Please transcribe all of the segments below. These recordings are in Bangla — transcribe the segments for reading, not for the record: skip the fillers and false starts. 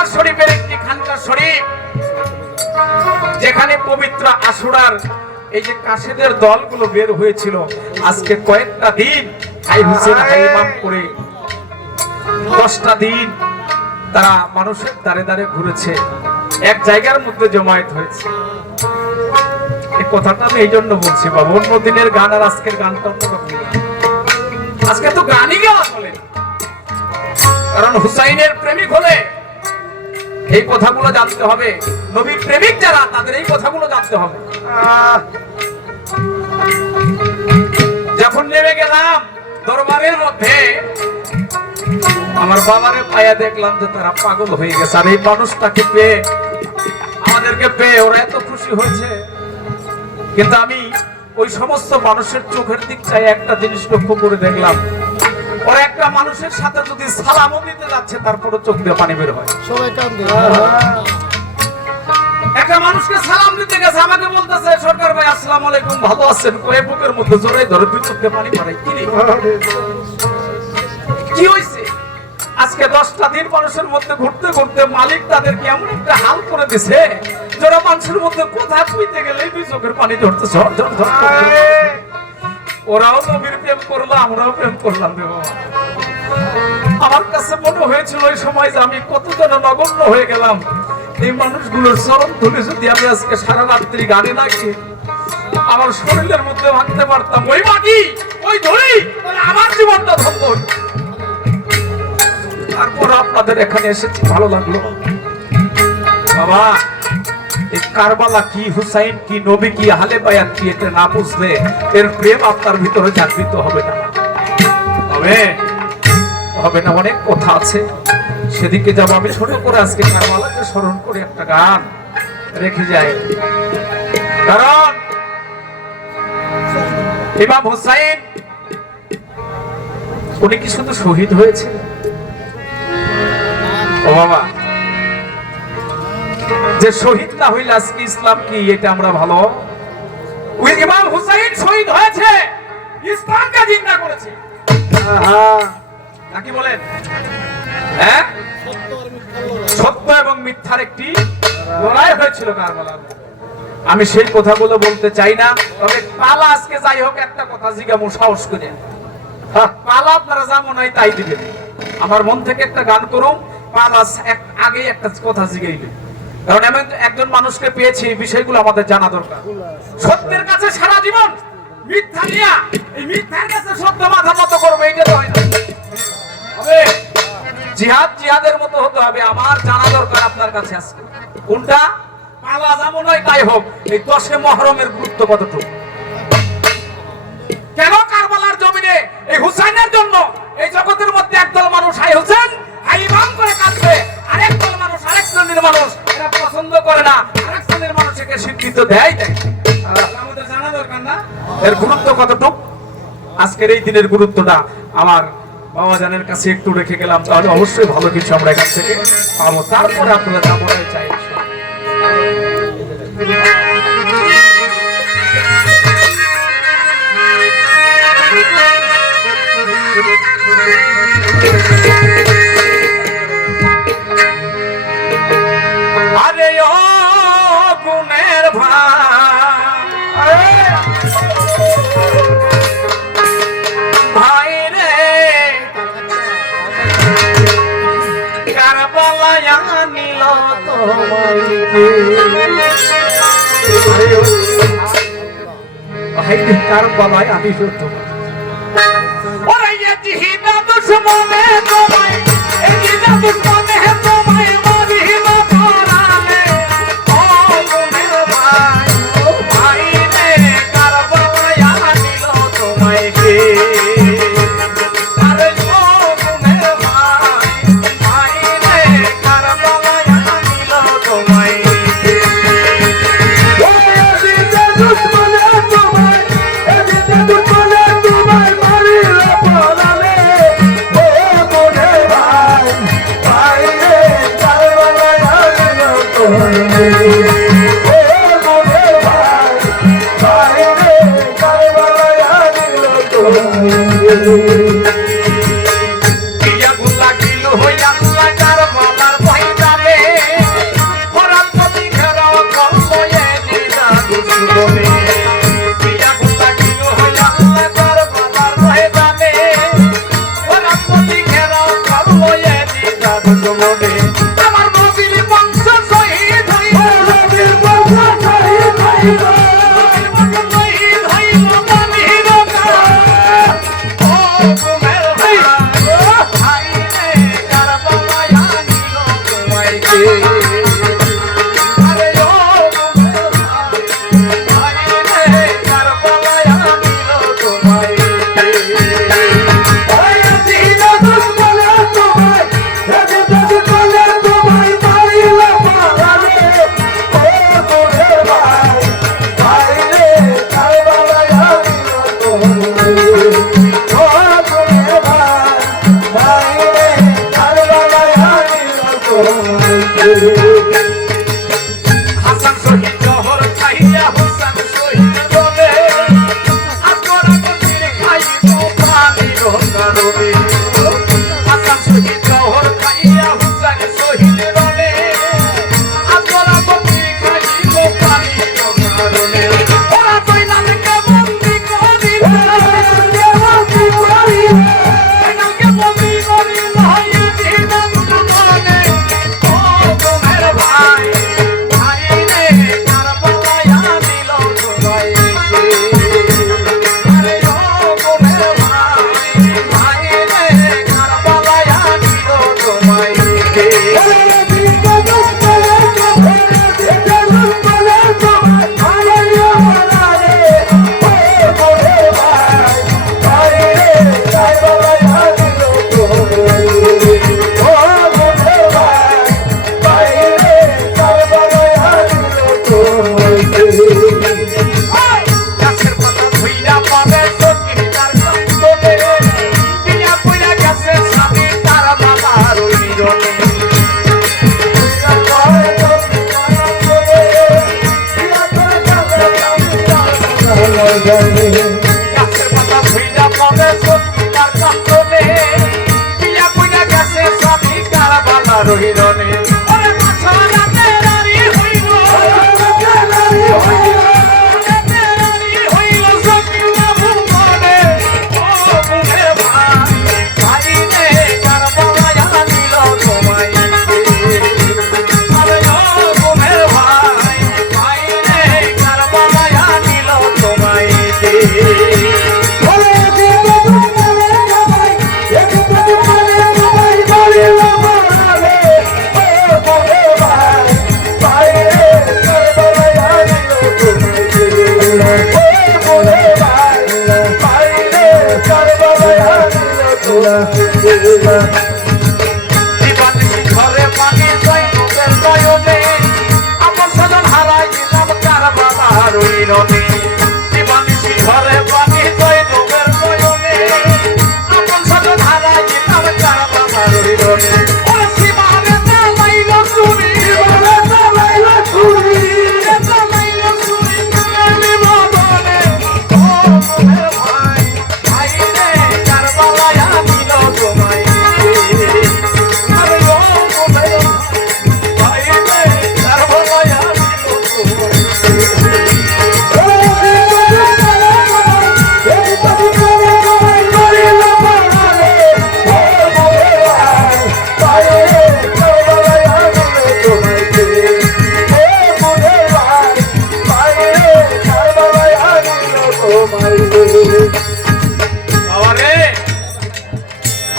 কারবালা শরীফের একটি খানকা শরীফ, যেখানে পবিত্র আশুরার এই যে কাশেদের দলগুলো বের হয়েছিল, আজকে কয়েকটা দিন হাই হুসেন হাই ইমাম করে 10টা দিন তারা মানুষের দ্বারে দ্বারে ঘুরেছে, এক জায়গার মধ্যে জমায়েত হয়েছে। এই কথাটা আমি এই জন্য বলছি বাবা, অন্য দিনের গান আর আজকের গানটা অন্যরকম। আজকে তো গানই গাওয়া চলে, কারণ হুসাইনের প্রেমিক হলে এই কথাগুলো জানতে হবে, নবীর প্রেমিক যারা তাদের এই কথাগুলো জানতে হবে। যখন নেমে গেলাম দরবারের মধ্যে, আমার বাবারে পায়া দেখলাম যে তারা পাগল হয়ে গেছে, আর এই মানুষটাকে পেয়ে, আমাদেরকে পেয়ে ওরা এত খুশি হয়েছে। কিন্তু আমি ওই সমস্ত মানুষের চোখের দিক চাই একটা জিনিস লক্ষ্য করে দেখলাম, ওরা একটা মানুষের সাথে যদি সালামও দিতে যাচ্ছে তারপরে চোখ দিয়ে পানি বের হয়। সবাই কাঁদে। একটা মানুষকে সালাম দিতে গেছে, আমাকে বলতেছে সরকার ভাই আসসালামু আলাইকুম, ভালো আছেন? কয়ে বুকের মধ্যে জোরে ধরে দুই চোখ দিয়ে পানি পড়ে। কি হয়েছে? আজকে 10টা দিন মানুষের মধ্যে ঘুরতে ঘুরতে মালিক তাদেরকে এমন একটা হাল করে দিছে, যারা মানুষের মধ্যে কোথায় পুইতে গেলে দুই চোখের পানি ধরতে ঝড় ঝড় ঝড়। ওরাও নবীর প্রেম করলো, আমরাও প্রেম করলাম। আমার কাছে মনে হয়েছিল ওই সময় যে আমি কত যেন নগণ্য হয়ে গেলাম। এই মানুষগুলোর চরণ ধরে যদি আমি আজকে সারা রাত্রি গানে নাকি আমার শরীরের মধ্যে ভাঙতে পারতাম, ওই মাটি ওই ধরি, আমার জীবনটা ধন্য। তারপর আপনাদের এখানে এসেছি, ভালো লাগলো। বাবা, এই কারবালা কি, হুসাইন কি, নবী কি, আহলে বায়াত কি, এটা না বুঝলে এর প্রেম আপনার ভিতরে জাগৃত হবে না। হবে না, অনেক কথা আছে, সেদিকে যাব। আমি ছোট করে আজকে কারবালাকে স্মরণ করে একটা গান রেখে যাই, কারণ ইমাম হুসাইন উনি কি শুধু শহীদ হয়েছে? ও বাবা, যে শহীদ না হইলে আজকে ইসলাম কি এটা আমরা ভালো। ওই ইমাম হুসাইন শহীদ হয়েছে, ইসলামকে জিন্দা করেছে। নাকি বলেন? হ্যাঁ, সত্য এবং মিথ্যার একটি লড়াই হয়েছিল কারবালার। আমি সেই কথাগুলো বলতে চাই না, তবে পালা আজকে যাই হোক একটা কথা জিজ্ঞামু সাহস করে, পালা আপনারা যা মনে হয় তাই দিবেন। আমার মন থেকে একটা গান করুন, পালা আগে একটা কথা জিজ্ঞাইবে, কারণ আমি একজন মানুষকে পেয়েছি, এই বিষয়গুলো আমাদের জানা দরকার। সত্যের কাছে সারা জীবন মিথ্যা নিয়া, এই মিথ্যার কাছে সত্য মাথা মতো করবে, এটা তো হয় না। হবে জিহাদ, জিহাদের মতো হতে হবে। আমার জানা দরকার আপনার কাছে আজকে কোনটা পালা যেমন হয় তাই হোক, এই 10 মুহররমের গুরুত্ব কতটুকু। কেন কারবালার জমিনে এই হুসাইনের জন্য এই জগতের মধ্যে একদল মানুষ হাই হোসেন হাই ইমাম করে কাঁদবে, আরেক দল মানুষ, আরেক শ্রেণীর মানুষ এরা পছন্দ করে না, আরেক শ্রেণীর মানুষকে স্বীকৃতি দেয়। আমাদের জানা দরকার না এর গুরুত্ব কতটুকু। আজকের এই দিনের গুরুত্বটা আমার বাবা জানের কাছে একটু রেখে গেলাম, তাহলে অবশ্যই ভালো কিছু আমরা এখান থেকে পাবো। তারপরে আপনারা যা বলতে চাই। আরে ও গুণের ভাই রে, কারবালায় নিল কারবালায় আনিল তোমায়, ওরে জিহিদা দুশমনে তোমায়, এই জিহিদা দুশমনে তোমায় মরিল পরালে। ও গুণের ভাই, ও ভাই রে, কারবালায় আনিল তোমায় কে? আরে ও গুণের ভাই, ভাই রে, কারবালায় আনিল তোমায় কে? ও জিহিদা দুশমনে তোমায়, এই জিহিদা দুশমনে তোমায় মরিল পরালে। ও গুণের ভাই,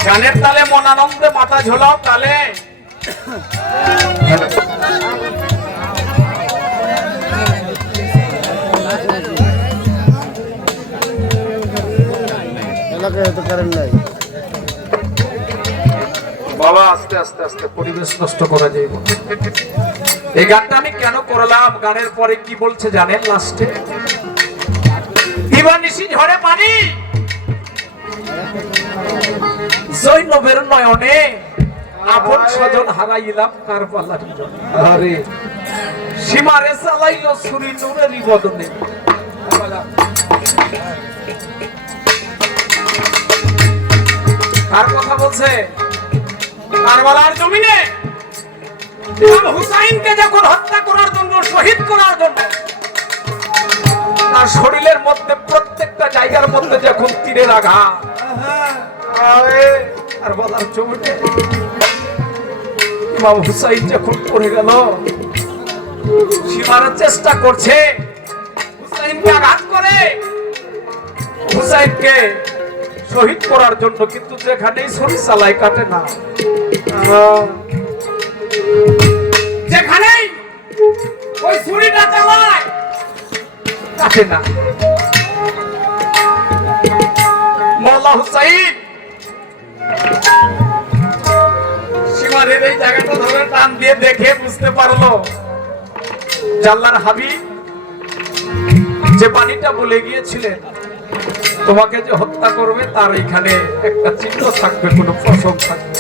গানের তালে মন আনন্দে মাথা ঝোলাও তালে বাবা আস্তে আস্তে আস্তে পরিবেশ নষ্ট করা যাইব। এই গানটা আমি কেন করলাম, গানের পরে কি বলছে জানেন? লাস্টে দিবানিশি ঝরে পানি জৈনবের নয়নে আপন স্বজন হারাইলাম কারবালার জন্য। আরে সীমারে চালাইল ছুরি নূরের বদনে। কার কথা বলছে? কারবালার জমিনে ইমাম হুসাইনকে যখন হত্যা করার জন্য, শহীদ করার জন্য তার শরীরের মধ্যে প্রত্যেকটা জায়গার মধ্যে যখন তীরের আঘাত, আর বলার জমিনে ইমাম হুসাইন যখন পড়ে গেল, সীমানার চেষ্টা করছে হুসাইনকে আঘাত করে হুসাইনকে শহীদ করার জন্য, কিন্তু যেখানেই ছুরি চালায় কাটে না। যেখানেই ওই ছুরিটা চালায় কাটে না। মোল্লা হুসাইন সীমারের এই জায়গাটা ধরে টান দিয়ে দেখে বুঝতে পারলো আল্লাহর হাবিব যে পানিটা বলে গিয়েছিলেন তোমাকে যে হত্যা করবে তার এখানে একটা চিহ্ন থাকবে, কোনো ফসল থাকবে।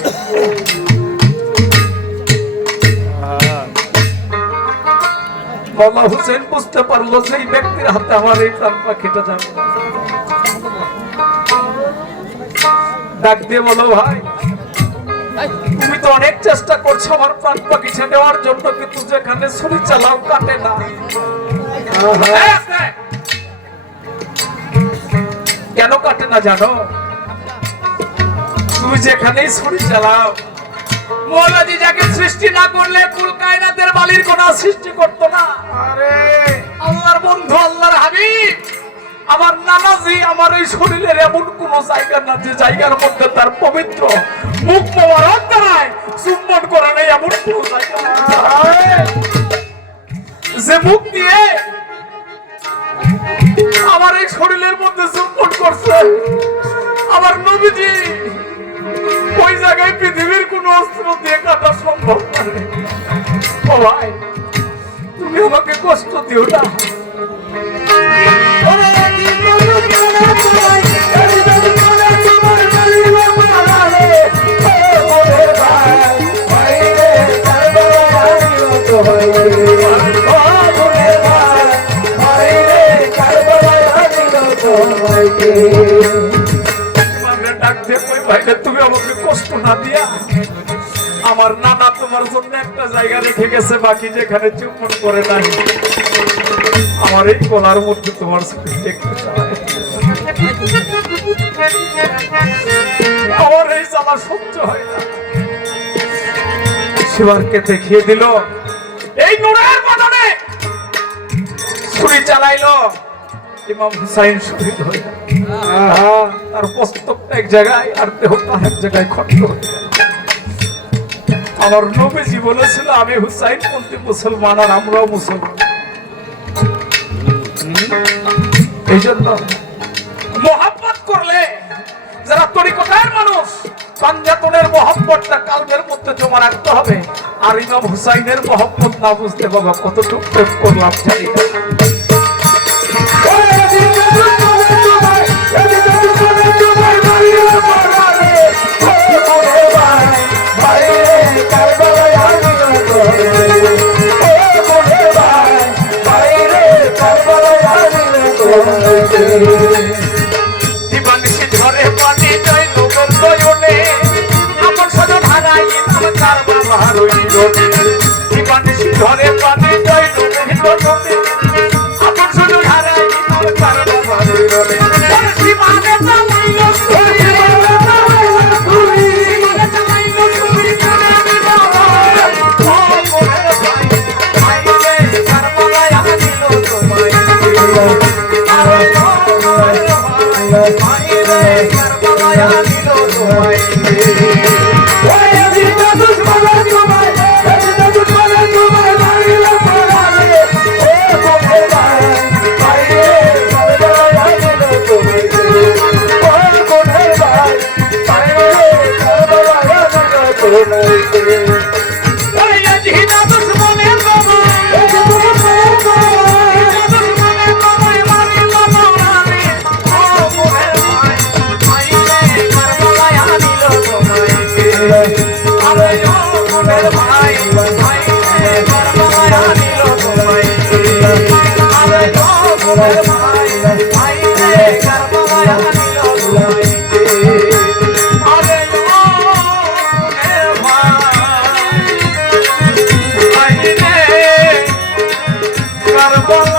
মোল্লা হুসেন বুঝতে পারলো যে এই ব্যক্তির হাতে আমার এই প্রাণ পাখিটা যাবে। ডাক দিয়ে বলো ভাই তুমি তো অনেক চেষ্টা করছো আমার প্রাণ পাখিটা নেওয়ার জন্য, কিন্তু যেখানে ছুরি চালাও কাটে না। কেন কাটে না জানো? তুমি যেখানেই ছুরি চালাও, মৌলাজি যাকে সৃষ্টি না করলে কুল কায়নাতের বালির কোন সৃষ্টি করতো না। আরে আল্লাহর বন্ধু আল্লাহর হাবিব আমার নানাজি আমার এই শরীরের এমন কোন জায়গা না যে জায়গার মধ্যে তার পবিত্র মুখ মোবারক দ্বারায় চুম্বন করে নেই, এমন কোন জায়গা যে মুখ দিয়ে আমার এই শরীরের মধ্যে চুম্বন করছে আমার নবীজি, ওই জায়গায় পৃথিবীর কোন অস্ত্র দিয়ে কাটা সম্ভব নয়। ও ভাই তুমি আমাকে কষ্ট দিও না। তুমি আমাকে কষ্ট না দিয়া আমার নানা তোমার জন্য একটা জায়গা রেখে গেছে, বাকি যেখানে চুম্বন করে নাই আমার এই গলার মধ্যে তোমার আমার এই জ্বালা সহ্য হয় না। শিবারকে দেখিয়ে দিল এই নূরের বদনে ছুরি চালাইলো, ইমাম হুসাইন শহীদ হয়ে গেল। তার মস্তকটা এক জায়গায় আর দেহটা এক জায়গায় খন্ড হয়ে গেল। আমার নবীজি বলেছিল আমি হুসাইন পন্থী মুসলমান আর আমরাও মুসলমান। এই জন্য মহব্বত করলে যারা তরিকতের মানুষ পাঞ্জাতনের মহব্বতটা কালবের মধ্যে জমা রাখতে হবে। আর ইমাম হুসাইনের মহব্বত না বুঝতে বাবা কতটুকু প্রেম করলাম জানি না। Bye.